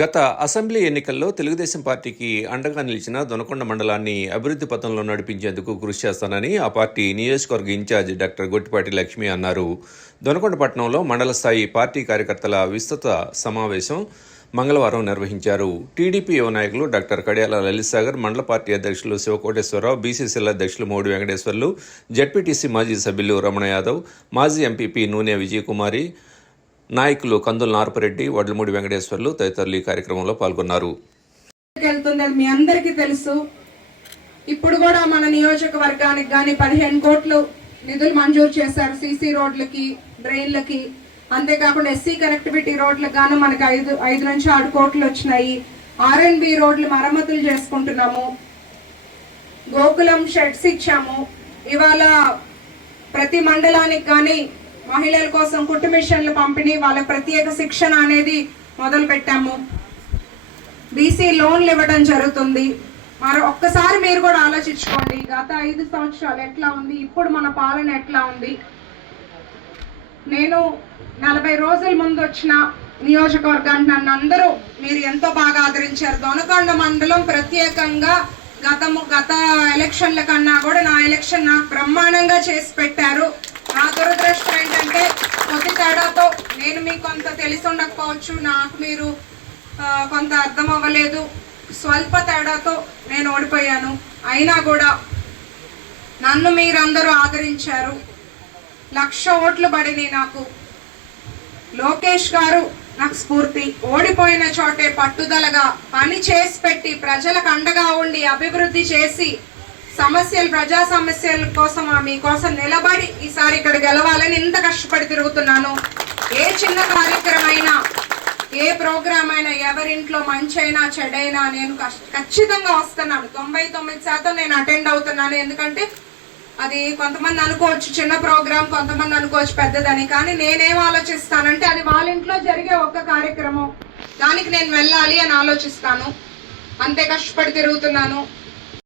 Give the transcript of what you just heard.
గత అసెంబ్లీ ఎన్నికల్లో తెలుగుదేశం పార్టీకి అండగా నిలిచిన దొనకొండ మండలాన్ని అభివృద్ధి పథంలో నడిపించేందుకు కృషి చేస్తానని ఆ పార్టీ నియోజకవర్గ ఇన్ఛార్జ్ డాక్టర్ గొట్టిపాటి లక్ష్మి అన్నారు. దొనకొండ పట్టణంలో మండల స్థాయి పార్టీ కార్యకర్తల విస్తృత సమావేశం మంగళవారం నిర్వహించారు. టీడీపీ యువ నాయకులు డాక్టర్ కడియాల లలిత్ సాగర్, మండల పార్టీ అధ్యక్షులు శివకోటేశ్వరరావు, బీసీసీఎల్ అధ్యక్షులు మోడి వెంకటేశ్వర్లు, జడ్పీటీసీ మాజీ సభ్యులు రమణ యాదవ్, మాజీ ఎంపీపీ నూనె విజయకుమారి, నాయకులు కందుల నారపరెడ్డి, వడ్లమూడి వెంకటేశ్వర్లు తదితరులు ఈ కార్యక్రమంలో పాల్గొన్నారు. మీ అందరికీ తెలుసు, ఇప్పుడు కూడా మన నియోజకవర్గానికి కానీ 15 కోట్లు నిధులు మంజూరు చేశారు. సీసీ రోడ్లకి, డ్రైన్లకి, అంతేకాకుండా ఎస్సీ కనెక్టివిటీ రోడ్లకు గాను మనకి 5 నుంచి 6 కోట్లు వచ్చినాయి. ఆర్ఎన్బి రోడ్లు మరమ్మతులు చేసుకుంటున్నాము. గోకులం షెడ్స్ ఇచ్చాము. ఇవాళ ప్రతి మండలానికి కానీ మహిళల కోసం కుట్టు మిషన్లు పంపిణీ, వాళ్ళకి ప్రత్యేక శిక్షణ అనేది మొదలు పెట్టాము. బీసీ లోన్లు ఇవ్వడం జరుగుతుంది. ఒక్కసారి మీరు కూడా ఆలోచించుకోండి, గత 5 సంవత్సరాలు ఎట్లా ఉంది, ఇప్పుడు మన పాలన ఎట్లా ఉంది. నేను 40 రోజుల ముందు వచ్చిన నియోజకవర్గానికి నన్ను అందరూ మీరు ఎంతో బాగా ఆదరించారు. దొనకొండ మండలం ప్రత్యేకంగా గత ఎలక్షన్ల కన్నా కూడా నా ఎలక్షన్ నాకు బ్రహ్మాండంగా చేసి పెట్టారు. నా దురదృష్టం ఏంటంటే కొద్ది తేడాతో నేను మీకు కొంత తెలిసి ఉండకపోవచ్చు, నాకు మీరు కొంత అర్థం అవ్వలేదు, స్వల్ప తేడాతో నేను ఓడిపోయాను. అయినా కూడా నన్ను మీరందరూ ఆదరించారు. 1,00,000 ఓట్లు పడినాయి నాకు. లోకేష్ గారు నాకు స్ఫూర్తి. ఓడిపోయిన చోటే పట్టుదలగా పని చేసి పెట్టి ప్రజలకు అండగా ఉండి అభివృద్ధి చేసి ప్రజా సమస్యల కోసం మీకోసం నిలబడి ఈసారి ఇక్కడ గెలవాలని ఇంత కష్టపడి తిరుగుతున్నాను. ఏ చిన్న కార్యక్రమైనా, ఏ ప్రోగ్రామ్ అయినా, ఎవరింట్లో మంచి అయినా చెడైనా నేను ఖచ్చితంగా వస్తున్నాను. 99% నేను అటెండ్ అవుతున్నాను. ఎందుకంటే అది కొంతమంది అనుకోవచ్చు చిన్న ప్రోగ్రామ్, కొంతమంది అనుకోవచ్చు పెద్దదని, కానీ నేనేం ఆలోచిస్తానంటే అది వాళ్ళ ఇంట్లో జరిగే ఒక్క కార్యక్రమం, దానికి నేను వెళ్ళాలి అని ఆలోచిస్తాను. అంతే కష్టపడి తిరుగుతున్నాను.